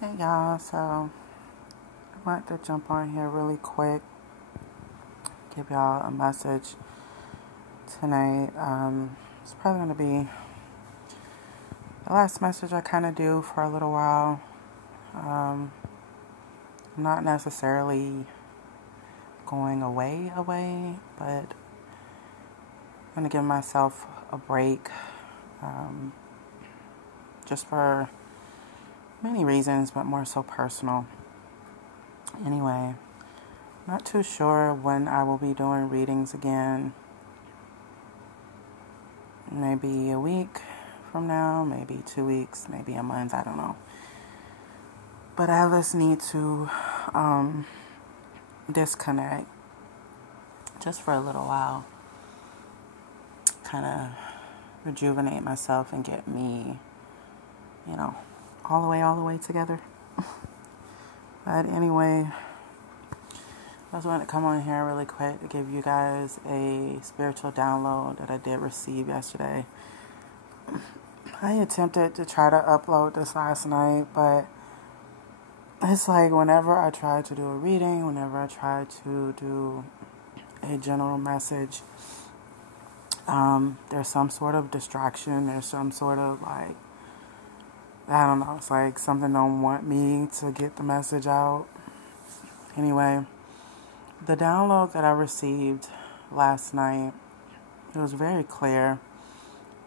Hey y'all, so I want to jump on here really quick, give y'all a message tonight. It's probably going to be the last message I kind of do for a little while. I'm not necessarily going away, but I'm going to give myself a break, just for many reasons, but more so personal. Anyway, not too sure when I will be doing readings again. Maybe a week from now, maybe 2 weeks, maybe a month, I don't know. But I just need to disconnect just for a little while. Kind of rejuvenate myself and get me, all the way together. But anyway, I just wanted to come on here really quick to give you guys a spiritual download that I did receive yesterday. I attempted to try to upload this last night, but it's like whenever I try to do a reading, whenever I try to do a general message, there's some sort of distraction, there's some sort of I don't know, it's like something don't want me to get the message out. Anyway, the download that I received last night, it was very clear.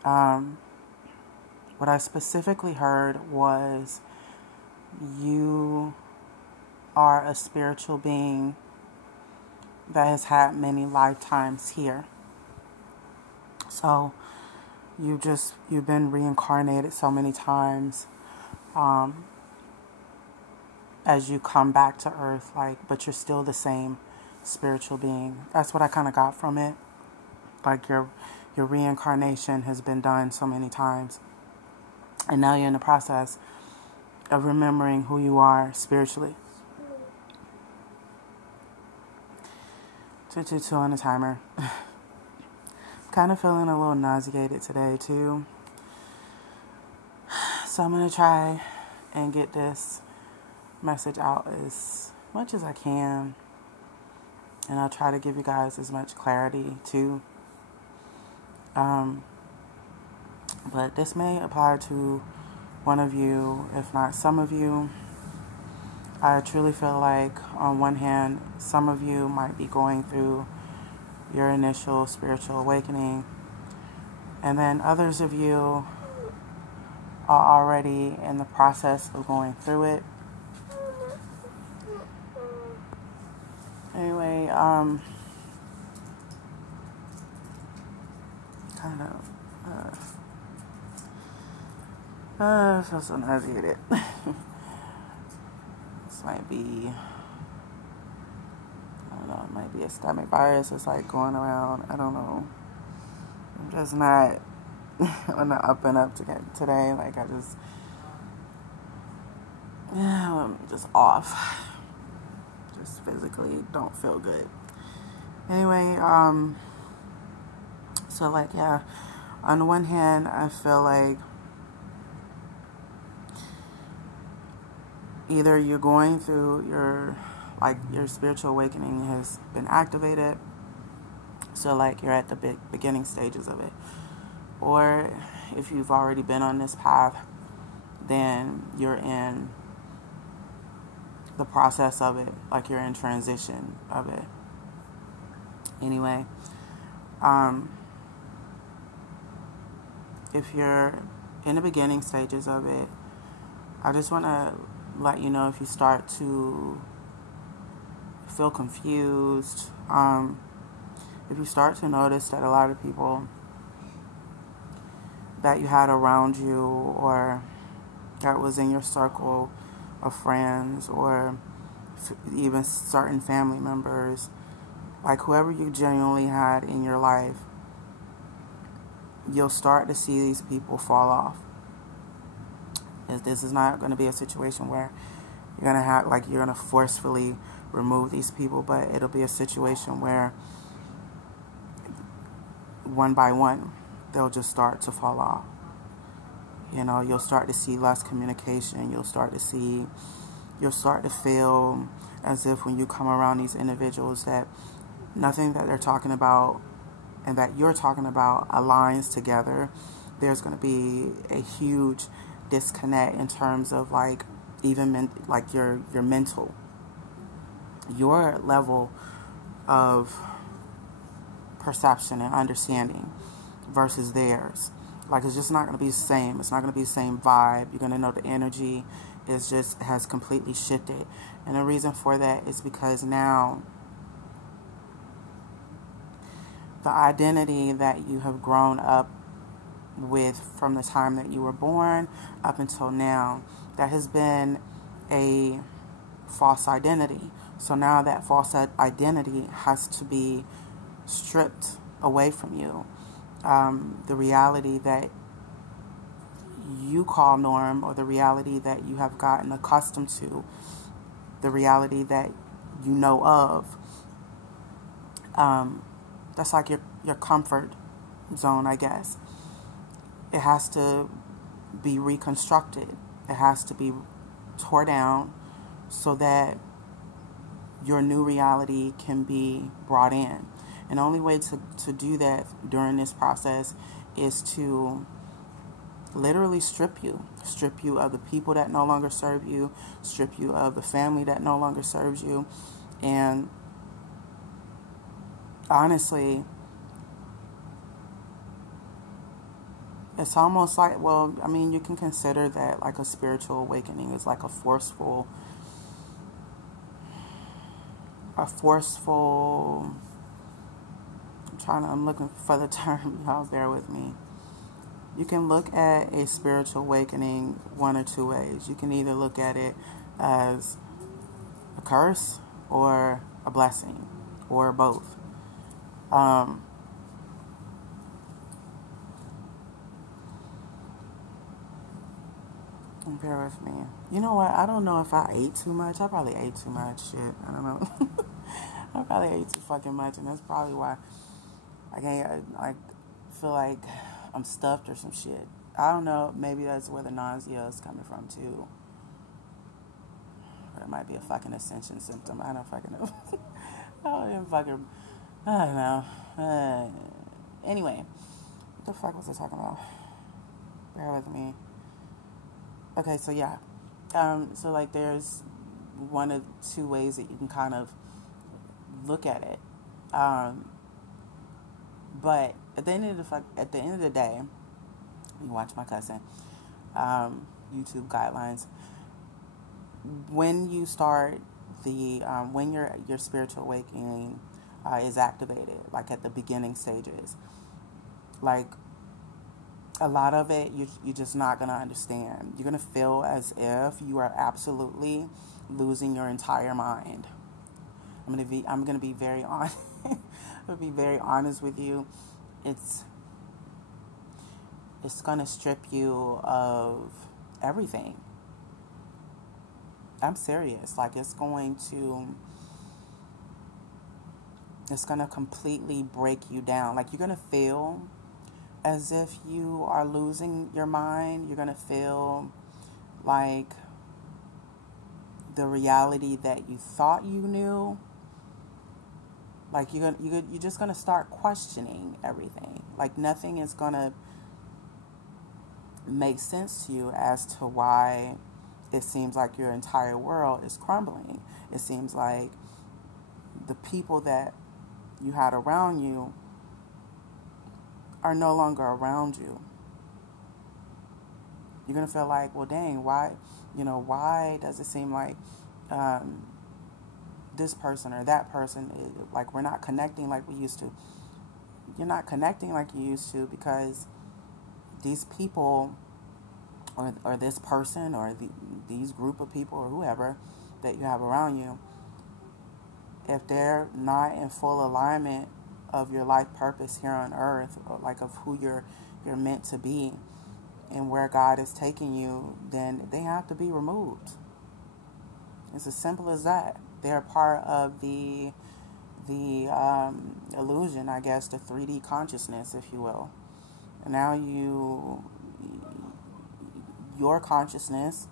What I specifically heard was, you are a spiritual being that has had many lifetimes here. So you've been reincarnated so many times as you come back to Earth, but you're still the same spiritual being. That's what I kind of got from it. Like your reincarnation has been done so many times, and now you're in the process of remembering who you are spiritually. 222 on the timer. Kind of feeling a little nauseated today too. So I'm going to try and get this message out as much as I can. And I'll try to give you guys as much clarity too. But this may apply to one of you, if not some of you. I truly feel like, on one hand, some of you might be going through your initial spiritual awakening, and then others of you are already in the process of going through it. Anyway, I feel so nauseated. This might be, I don't know, it might be a stomach virus. It's like going around. I don't know. I'm just not on the up and up today. I'm just off. Just physically don't feel good. Anyway, so on the one hand, I feel like either you're going through your spiritual awakening has been activated, so you're at the beginning stages of it, or if you've already been on this path, then you're in the process of it, you're in transition of it. Anyway, if you're in the beginning stages of it, I just want to let you know, if you start to feel confused, if you start to notice that a lot of people that you had around you, or that was in your circle of friends, or even certain family members, whoever you genuinely had in your life, you'll start to see these people fall off. This is not going to be a situation where you're going to forcefully remove these people, but it'll be a situation where one by one they'll just start to fall off. You know, you'll start to see less communication. You'll start to feel as if when you come around these individuals that nothing that they're talking about and that you're talking about aligns together. There's going to be a huge disconnect in terms of like even like your mental, your level of perception and understanding versus theirs. Like, it's just not going to be the same. It's not going to be the same vibe. You're going to know the energy is just has completely shifted. And the reason for that is because now the identity that you have grown up with from the time that you were born up until now, that has been a false identity. So now that false identity has to be stripped away from you. The reality that you call norm, or the reality that you have gotten accustomed to, the reality that you know of, that's like your comfort zone, I guess. It has to be reconstructed. It has to be tore down so that your new reality can be brought in. And the only way to do that during this process is to literally strip you of the people that no longer serve you, strip you of the family that no longer serves you. And honestly, it's almost like, well, I mean, you can consider that like a spiritual awakening is like a forceful, I'm looking for the term, y'all bear with me. You can look at a spiritual awakening one or two ways. You can either look at it as a curse or a blessing, or both. Bear with me. You know what? I don't know if I ate too much. I probably ate too much. Shit. I don't know. I probably ate too fucking much, and that's probably why I feel like I'm stuffed or some shit. I don't know. Maybe that's where the nausea is coming from too. Or it might be a fucking ascension symptom. I don't fucking know. I don't know. Anyway, what the fuck was I talking about? Bear with me. Okay, so yeah. So like there's one of two ways that you can kind of look at it. But at the end of the day, you watch my cousin, YouTube guidelines. When you start when your spiritual awakening is activated, like at the beginning stages, like a lot of it you're just not gonna understand. You're gonna feel as if you are absolutely losing your entire mind. I'm gonna be very honest. I'll be very honest with you. It's gonna strip you of everything. I'm serious. Like it's gonna completely break you down. Like you're gonna feel as if you are losing your mind. You're gonna feel like the reality that you thought you knew. Like you're just gonna start questioning everything. Like nothing is gonna make sense to you as to why it seems like your entire world is crumbling. It seems like the people that you had around you are no longer around you. You're gonna feel like, well, dang, why does it seem like this person or that person, like we're not connecting like we used to? You're not connecting like you used to because these people or this person or these group of people or whoever that you have around you, if they're not in full alignment of your life purpose here on earth, or like of who you're meant to be and where God is taking you, then they have to be removed. It's as simple as that. They're part of the illusion, I guess, the 3D consciousness, if you will. And now your consciousness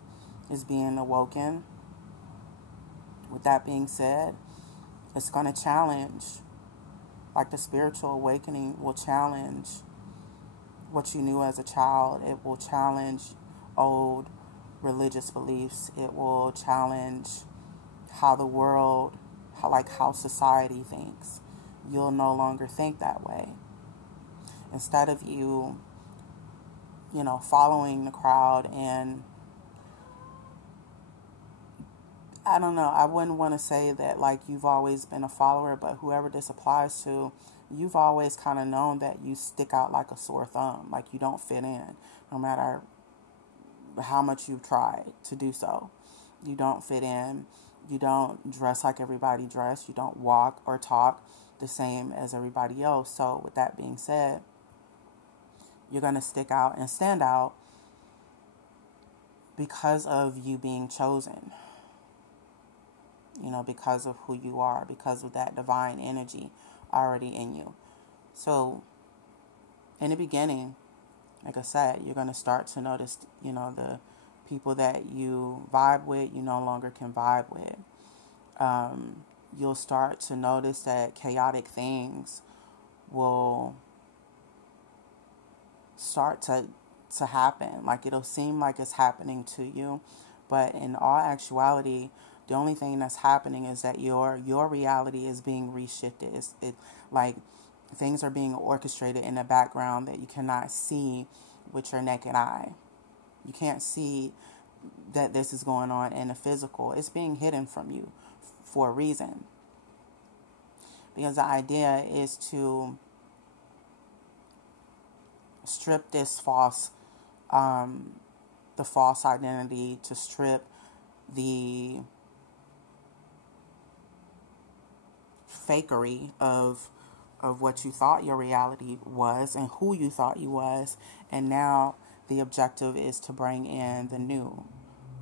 is being awoken. With that being said, it's going to challenge, like the spiritual awakening will challenge what you knew as a child. It will challenge old religious beliefs. It will challenge how the world, how society thinks. You'll no longer think that way. Instead of you following the crowd, and I don't know, I wouldn't want to say that like you've always been a follower, but whoever this applies to, you've always kind of known that you stick out like a sore thumb, like you don't fit in, no matter how much you've tried to do so. You don't fit in. You don't dress like everybody dressed. You don't walk or talk the same as everybody else. So with that being said, you're going to stick out and stand out because of you being chosen. Because of who you are, because of that divine energy already in you. So in the beginning, like I said, you're going to start to notice, the people that you vibe with, you no longer can vibe with. You'll start to notice that chaotic things will start to happen. Like it'll seem like it's happening to you, but in all actuality, the only thing that's happening is that your reality is being reshifted. Like things are being orchestrated in the background that you cannot see with your naked eye. You can't see that this is going on in the physical. It's being hidden from you for a reason. Because the idea is to strip this false identity, to strip the fakery of what you thought your reality was and who you thought you was. And now the objective is to bring in the new,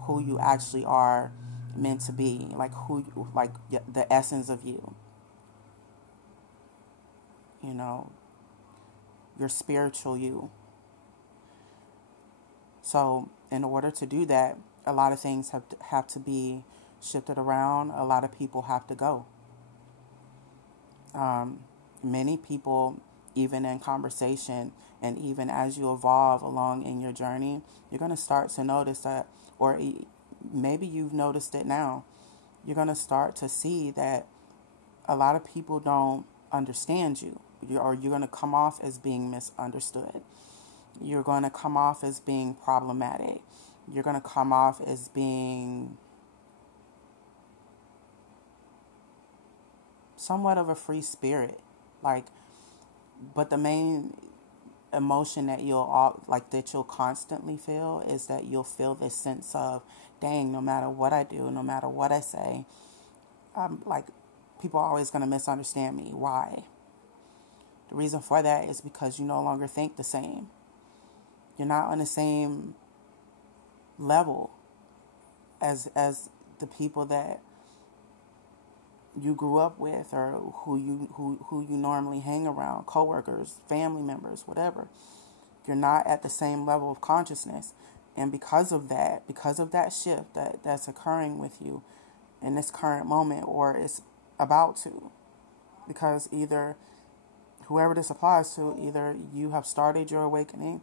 who you actually are meant to be, like the essence of you. Your spiritual you. So in order to do that, a lot of things have to be shifted around. A lot of people have to go. Many people, even in conversation and even as you evolve along in your journey, you're going to start to notice that, or maybe you've noticed it now, you're going to start to see that a lot of people don't understand you, or you're going to come off as being misunderstood. You're going to come off as being problematic. You're going to come off as being somewhat of a free spirit. But the main emotion that you'll constantly feel is that you'll feel this sense of, dang, no matter what I do, no matter what I say, people are always going to misunderstand me. Why? The reason for that is because you no longer think the same. You're not on the same level as the people that you grew up with, or who you normally hang around, coworkers, family members, whatever. You're not at the same level of consciousness. And because of that shift that's occurring with you in this current moment, or it's about to, because either whoever this applies to, either you have started your awakening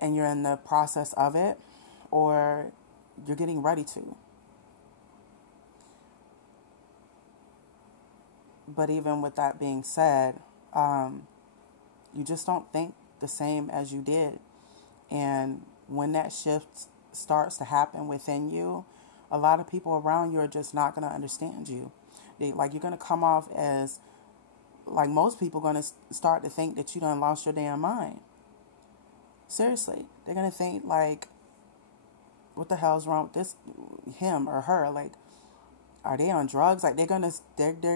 and you're in the process of it, or you're getting ready to. But even with that being said, you just don't think the same as you did. And when that shift starts to happen within you, a lot of people around you are just not going to understand you. You're going to come off as, most people are going to start to think that you done lost your damn mind. Seriously. They're going to think, what the hell's wrong with this, him or her? Are they on drugs? They're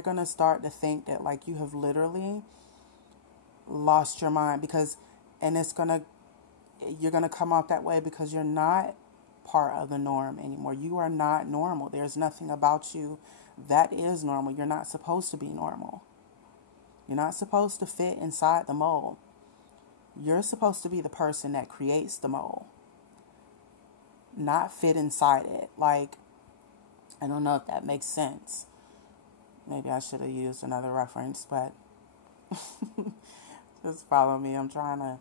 gonna start to think that you have literally lost your mind, you're gonna come off that way because you're not part of the norm anymore. You are not normal. There's nothing about you that is normal. You're not supposed to be normal. You're not supposed to fit inside the mold. You're supposed to be the person that creates the mold, not fit inside it. Like, I don't know if that makes sense. Maybe I should have used another reference, but just follow me. I'm trying to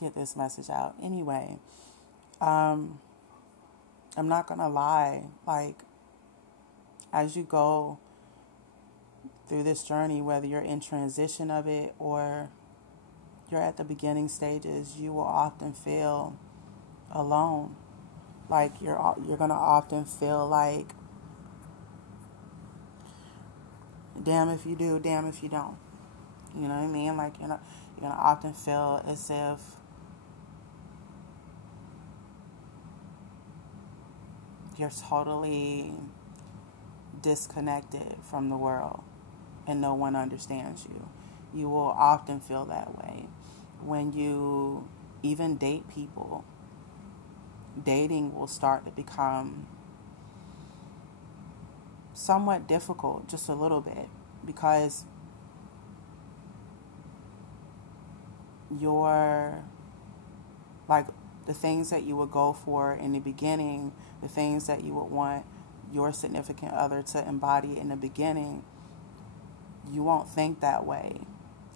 get this message out. Anyway, I'm not going to lie. Like, as you go through this journey, whether you're in transition of it or you're at the beginning stages, you will often feel alone. Like, you're going to often feel like, damn if you do, damn if you don't. You know what I mean? Like, you're going to often feel as if you're totally disconnected from the world and no one understands you. You will often feel that way when you even date people. Dating will start to become somewhat difficult, just a little bit, because like the things that you would go for in the beginning, the things that you would want your significant other to embody in the beginning, you won't think that way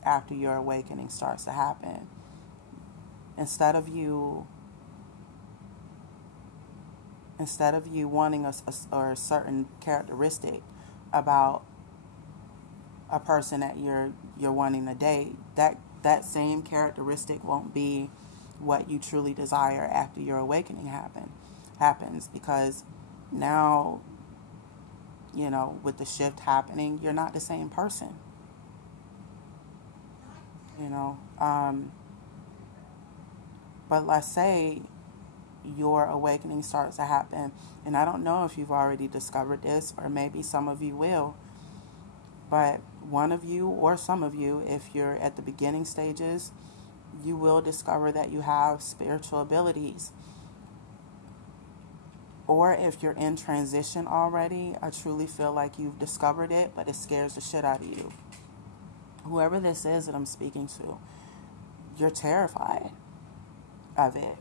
after your awakening starts to happen. Instead of you wanting a certain characteristic about a person that you're wanting to date, that same characteristic won't be what you truly desire after your awakening happens, because now, with the shift happening, you're not the same person. But let's say your awakening starts to happen, and I don't know if you've already discovered this, or maybe some of you will, but one of you or some of you, if you're at the beginning stages, you will discover that you have spiritual abilities. Or if you're in transition already, I truly feel like you've discovered it, but it scares the shit out of you. Whoever this is that I'm speaking to, you're terrified of it.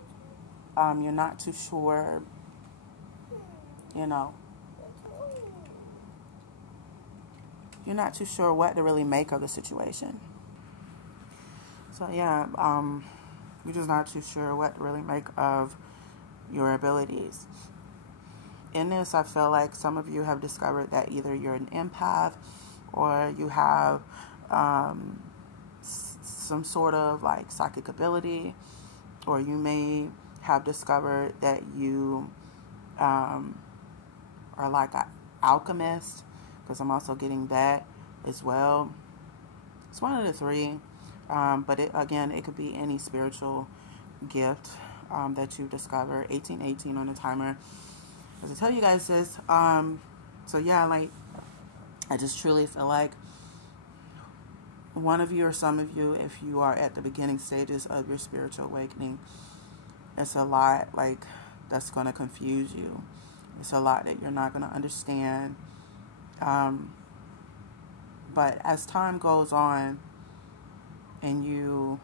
You're not too sure, you're not too sure what to really make of the situation. So yeah, you're just not too sure what to really make of your abilities. In this, I feel like some of you have discovered that either you're an empath or you have some sort of like psychic ability, or you may have discovered that you are like an alchemist, because I'm also getting that as well. It's one of the three, but it could be any spiritual gift that you discover. 1818 on the timer. As I tell you guys this, so yeah, like, I just truly feel like one of you or some of you, if you are at the beginning stages of your spiritual awakening, it's a lot like that's going to confuse you. It's a lot that you're not going to understand. But as time goes on and you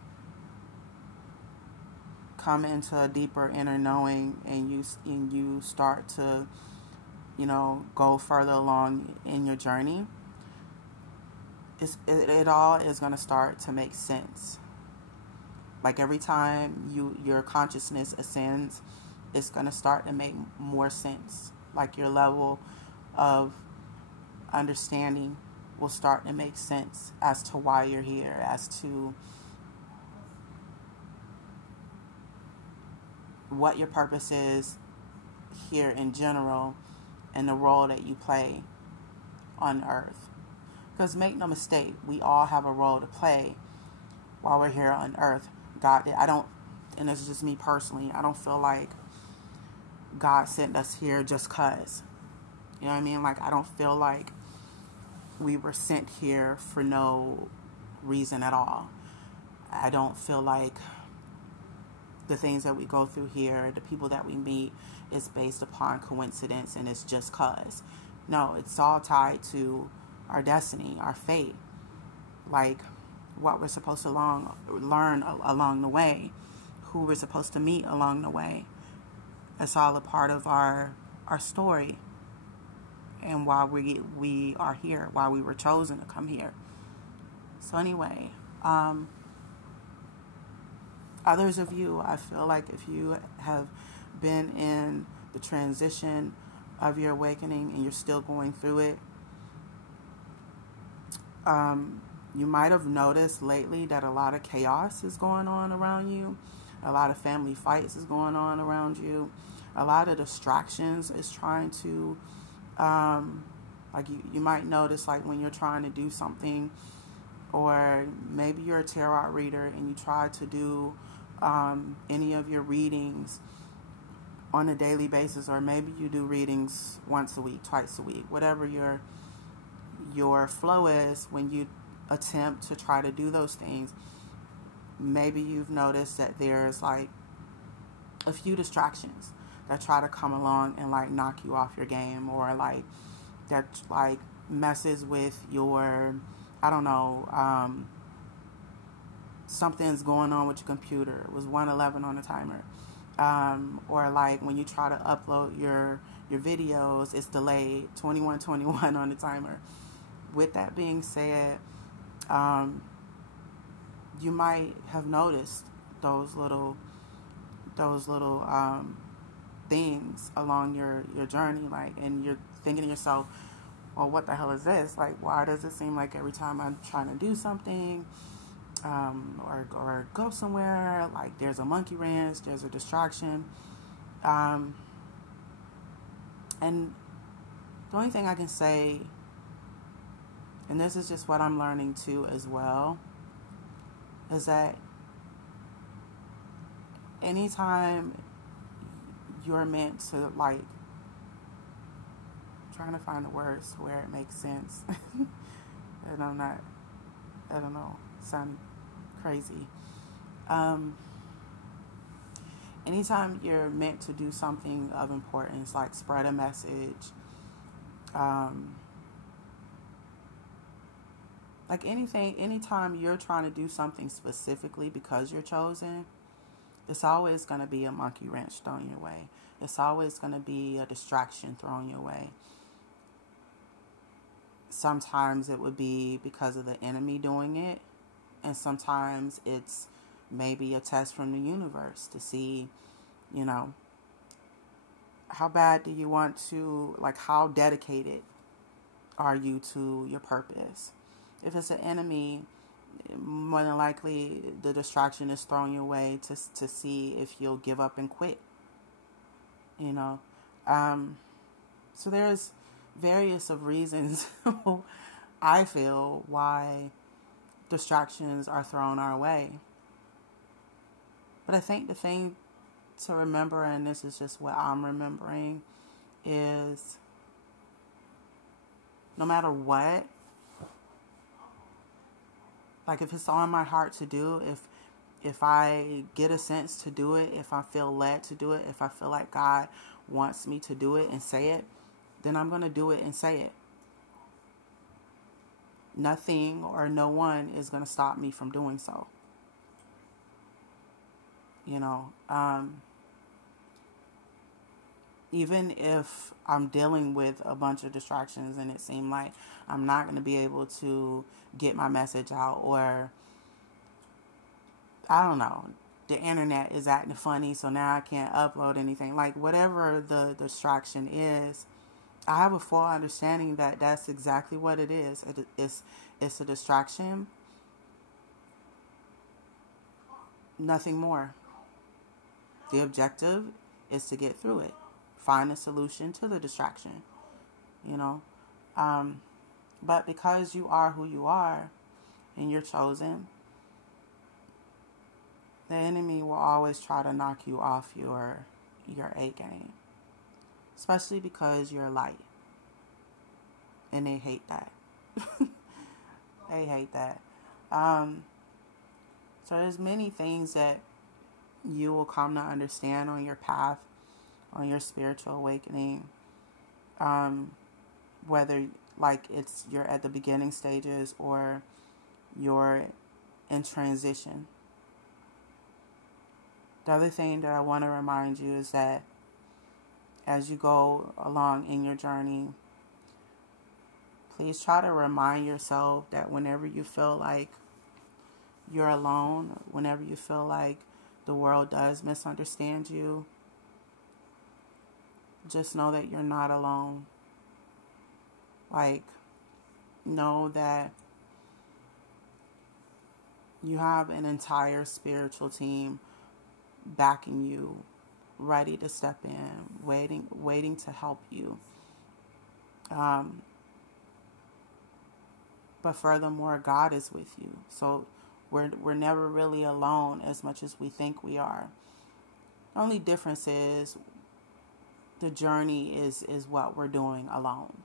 come into a deeper inner knowing, and you start to, go further along in your journey, it all is going to start to make sense. Like, every time your consciousness ascends, it's going to start to make more sense. Like, your level of understanding will start to make sense as to why you're here, as to what your purpose is here in general, and the role that you play on Earth. Because make no mistake, we all have a role to play while we're here on Earth. And this is just me personally, I don't feel like God sent us here just cause. You know what I mean? Like, I don't feel like we were sent here for no reason at all. I don't feel like the things that we go through here, the people that we meet, is based upon coincidence and it's just cause. No, it's all tied to our destiny, our fate. Like, what we're supposed to learn along the way, who we're supposed to meet along the way. It's all a part of our story, and why we are here, why we were chosen to come here. So anyway, others of you, I feel like if you have been in the transition of your awakening and you're still going through it, you might have noticed lately that a lot of chaos is going on around you. A lot of family fights is going on around you. A lot of distractions is trying to, like you might notice, like when you're trying to do something, or maybe you're a tarot reader and you try to do any of your readings on a daily basis, or maybe you do readings once a week, twice a week, whatever your flow is when you attempt to try to do those things. Maybe you've noticed that there's like a few distractions that try to come along and like knock you off your game, or like that like messes with your, I don't know, something's going on with your computer. It was 1:11 on the timer. Or like when you try to upload your videos, it's delayed 21:21 on the timer. With that being said, you might have noticed those little things along your journey, like, and you're thinking to yourself, well, what the hell is this? Like, why does it seem like every time I'm trying to do something, or go somewhere, like there's a monkey wrench, there's a distraction, and the only thing I can say, and this is just what I'm learning too as well, is that anytime you're meant to, like, trying to find the words where it makes sense, and I'm not, I don't know, sound crazy. Anytime you're meant to do something of importance, like spread a message, like anytime you're trying to do something specifically because you're chosen, it's always going to be a monkey wrench thrown your way. It's always going to be a distraction thrown your way. Sometimes it would be because of the enemy doing it, and sometimes it's maybe a test from the universe to see, you know, how bad do you want to, like, how dedicated are you to your purpose? If it's an enemy, more than likely the distraction is thrown your way to see if you'll give up and quit, you know. So there's various of reasons I feel why distractions are thrown our way. But I think the thing to remember, and this is just what I'm remembering, is no matter what, like if it's on my heart to do, if I get a sense to do it, if I feel led to do it, if I feel like God wants me to do it and say it, then I'm going to do it and say it. Nothing or no one is going to stop me from doing so. You know, even if I'm dealing with a bunch of distractions and it seems like I'm not going to be able to get my message out, or I don't know, the internet is acting funny, so now I can't upload anything. Like, whatever the distraction is, I have a full understanding that that's exactly what it is. It's a distraction, nothing more. The objective is to get through it, find a solution to the distraction, you know. But because you are who you are and you're chosen, the enemy will always try to knock you off your A game, especially because you're light, and they hate that. They hate that. So there's many things that you will come to understand on your path, on your spiritual awakening, whether like you're at the beginning stages or you're in transition. The other thing that I want to remind you is that as you go along in your journey, please try to remind yourself that whenever you feel like you're alone, whenever you feel like the world does misunderstand you, just know that you're not alone. Like, know that you have an entire spiritual team backing you, ready to step in, waiting to help you. But furthermore, God is with you. So we're never really alone as much as we think we are. The only difference is the journey is what we're doing alone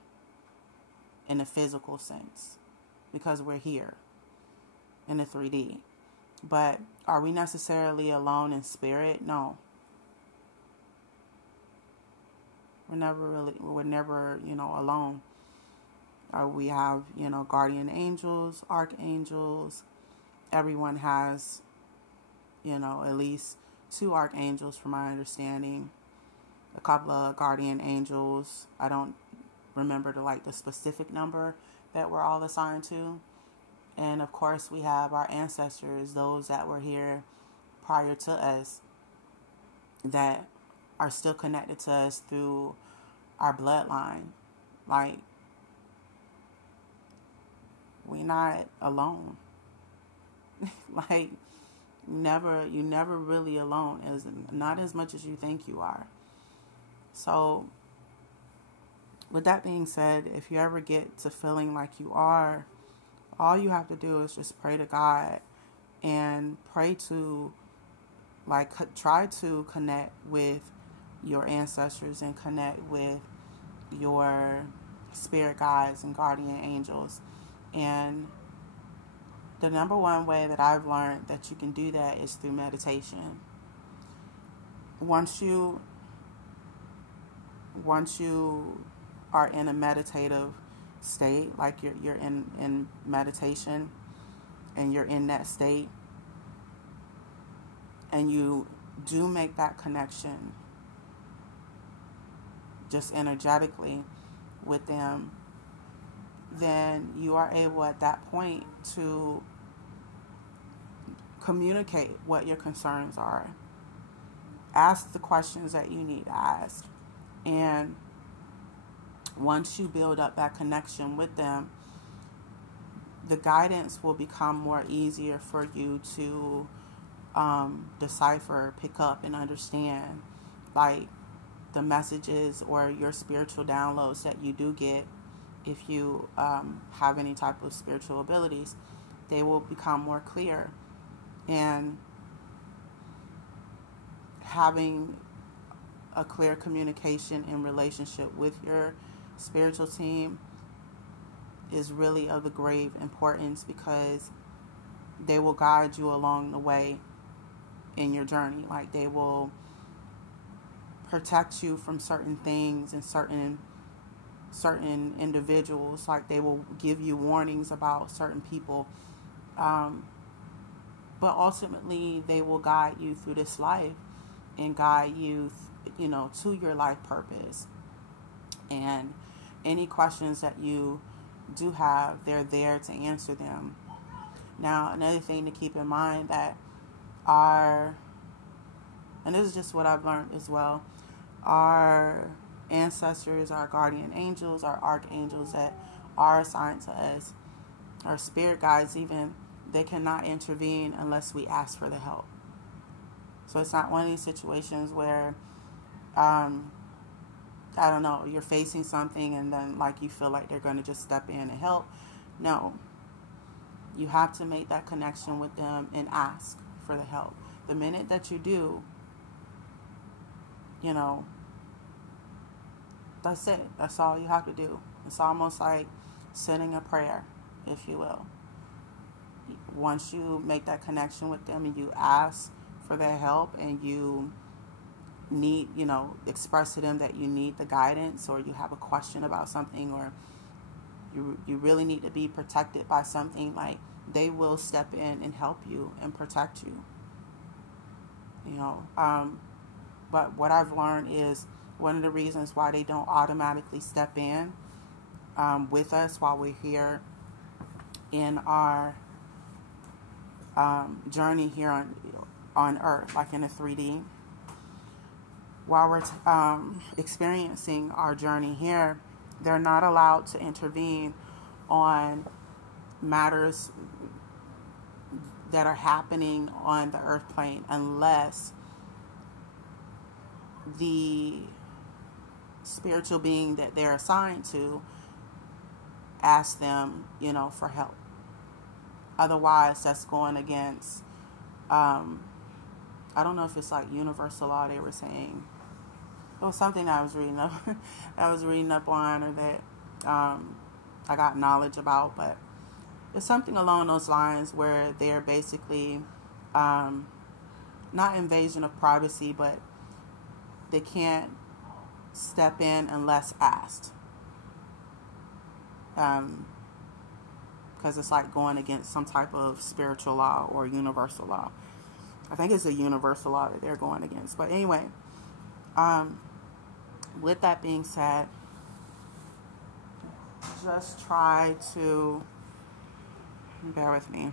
in a physical sense, because we're here in the 3D. But are we necessarily alone in spirit? No. We're never, alone. We have, guardian angels, archangels. Everyone has, at least 2 archangels from my understanding. A couple of guardian angels. I don't remember the specific number that we're all assigned to. And of course we have our ancestors, those that were here prior to us, that are still connected to us through our bloodline. Like, we're not alone. Like, you're never really alone, not as much as you think you are. So with that being said, if you ever get to feeling like you are, all you have to do is just pray to God and try to connect with your ancestors and connect with your spirit guides and guardian angels. And the number one way that I've learned that you can do that is through meditation. Once you are in a meditative state, like you're in meditation and you're in that state, and you do make that connection just energetically with them, then you are able at that point to communicate what your concerns are. Ask the questions that you need to ask. And once you build up that connection with them, the guidance will become more easier for you to decipher, pick up, and understand, like the messages or your spiritual downloads that you do get. If you have any type of spiritual abilities, they will become more clear. And having a clear communication and relationship with your spiritual team is really of the grave importance, because they will guide you along the way in your journey. Like, they will protect you from certain things and certain individuals. Like, they will give you warnings about certain people, but ultimately they will guide you through this life and guide you to your life purpose. And any questions that you do have, they're there to answer them. Now, another thing to keep in mind, that and this is just what I've learned as well, our ancestors, our guardian angels, our archangels that are assigned to us, our spirit guides even, they cannot intervene unless we ask for the help. So it's not one of these situations where, you're facing something and then you feel like they're going to just step in and help. No. You have to make that connection with them and ask for the help. The minute that you do, that's it. That's all you have to do. It's almost like sending a prayer, if you will. Once you make that connection with them and you ask for their help and you need, express to them that you need the guidance, or you have a question about something, or you really need to be protected by something, like, they will step in and help you and protect you. But what I've learned is one of the reasons why they don't automatically step in with us while we're here in our journey here on Earth, like in a 3D. While we're experiencing our journey here, they're not allowed to intervene on matters that are happening on the earth plane unless the spiritual being that they're assigned to asks them, for help. Otherwise, that's going against, I don't know if it's like universal law they were saying. It was something I was reading up, on, or that I got knowledge about, but it's something along those lines where they're basically not invasion of privacy, but they can't step in unless asked. Because it's like going against some type of spiritual law or universal law. I think it's a universal law that they're going against. But anyway, with that being said, just try to, bear with me.